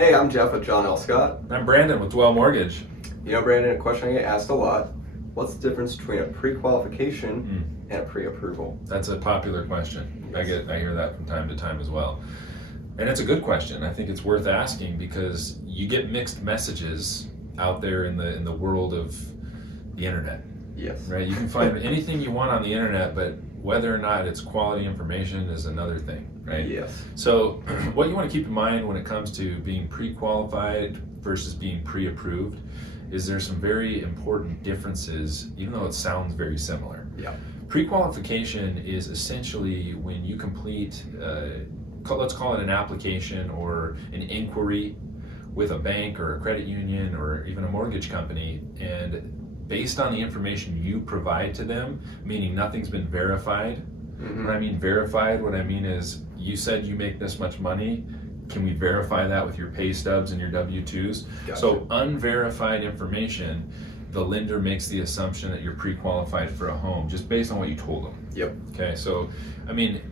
Hey, I'm Jeff with John L. Scott. I'm Brandon with Dwell Mortgage. You know, Brandon, a question I get asked a lot. What's the difference between a pre-qualification and a pre-approval? That's a popular question. I hear that from time to time as well. And it's a good question. I think it's worth asking because you get mixed messages out there in the world of the internet. Yes. Right? You can find anything you want on the internet, but whether or not it's quality information is another thing, right? Yes. So what you want to keep in mind when it comes to being pre-qualified versus being pre-approved is there's some very important differences, even though it sounds very similar. Yeah. Pre-qualification is essentially when you complete, let's call it an application or an inquiry with a bank or a credit union or even a mortgage company, and based on the information you provide to them, meaning nothing's been verified. When I mean verified, what I mean is you said you make this much money. Can we verify that with your pay stubs and your W-2s? Gotcha. So unverified information, the lender makes the assumption that you're pre-qualified for a home just based on what you told them. Yep. Okay, so I mean,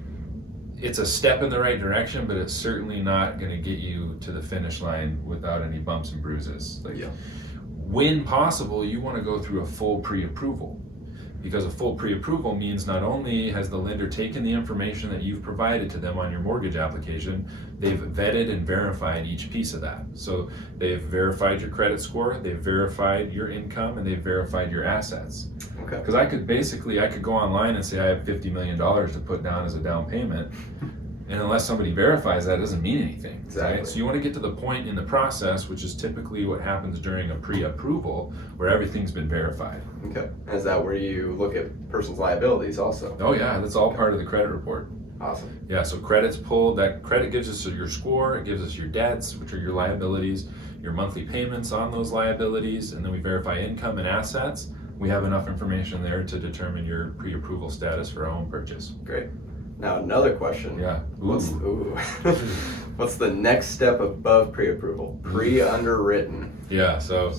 it's a step in the right direction, but it's certainly not going to get you to the finish line without any bumps and bruises. When possible, you want to go through a full pre-approval, because a full pre-approval means not only has the lender taken the information that you've provided to them on your mortgage application, they've vetted and verified each piece of that. So they've verified your credit score, they've verified your income, and they've verified your assets. Okay. Because I could go online and say I have $50 million to put down as a down payment, and unless somebody verifies that, it doesn't mean anything. Exactly. Right? So you want to get to the point in the process, which is typically what happens during a pre-approval, where everything's been verified. Okay. Is that where you look at person's liabilities also? Oh yeah, that's all part of the credit report. Awesome. Yeah, so credit's pulled. That credit gives us your score, it gives us your debts, which are your liabilities, your monthly payments on those liabilities, and then we verify income and assets. We have enough information there to determine your pre-approval status for a home purchase. Great. Now another question. Yeah. What's the next step above pre-approval? Pre-underwritten. Yeah, so,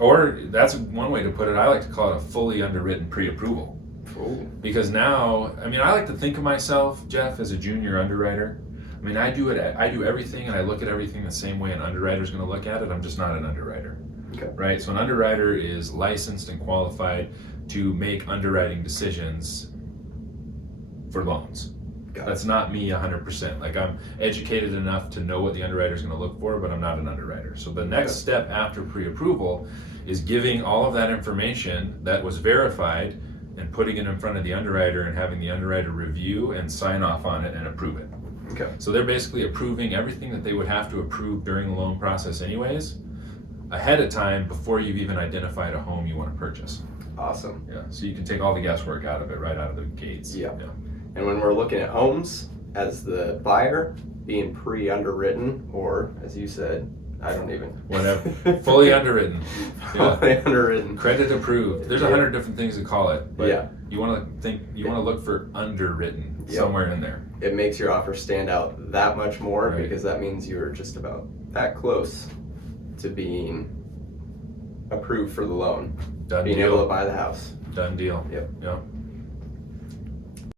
or that's one way to put it. I like to call it a fully underwritten pre-approval. Ooh. Because now, I mean, I like to think of myself, Jeff, as a junior underwriter. I mean, I do everything and I look at everything the same way an underwriter is going to look at it. I'm just not an underwriter. Okay. Right? So an underwriter is licensed and qualified to make underwriting decisions for loans. That's not me 100%. Like, I'm educated enough to know what the underwriter is going to look for, but I'm not an underwriter. So the next step after pre-approval is giving all of that information that was verified and putting it in front of the underwriter and having the underwriter review and sign off on it and approve it. Okay. So they're basically approving everything that they would have to approve during the loan process anyways, ahead of time before you've even identified a home you want to purchase. Awesome. Yeah. So you can take all the guesswork out of it right out of the gates. Yeah. And when we're looking at homes, as the buyer, being pre-underwritten, or as you said, I don't even. Whatever. Fully underwritten. Yeah. Fully underwritten. Credit approved. There's 100 different things to call it. But you want to look for underwritten somewhere in there. It makes your offer stand out that much more, Right. because that means you're just about that close to being approved for the loan. Done being deal. able to buy the house. Done deal. Yep. Yeah.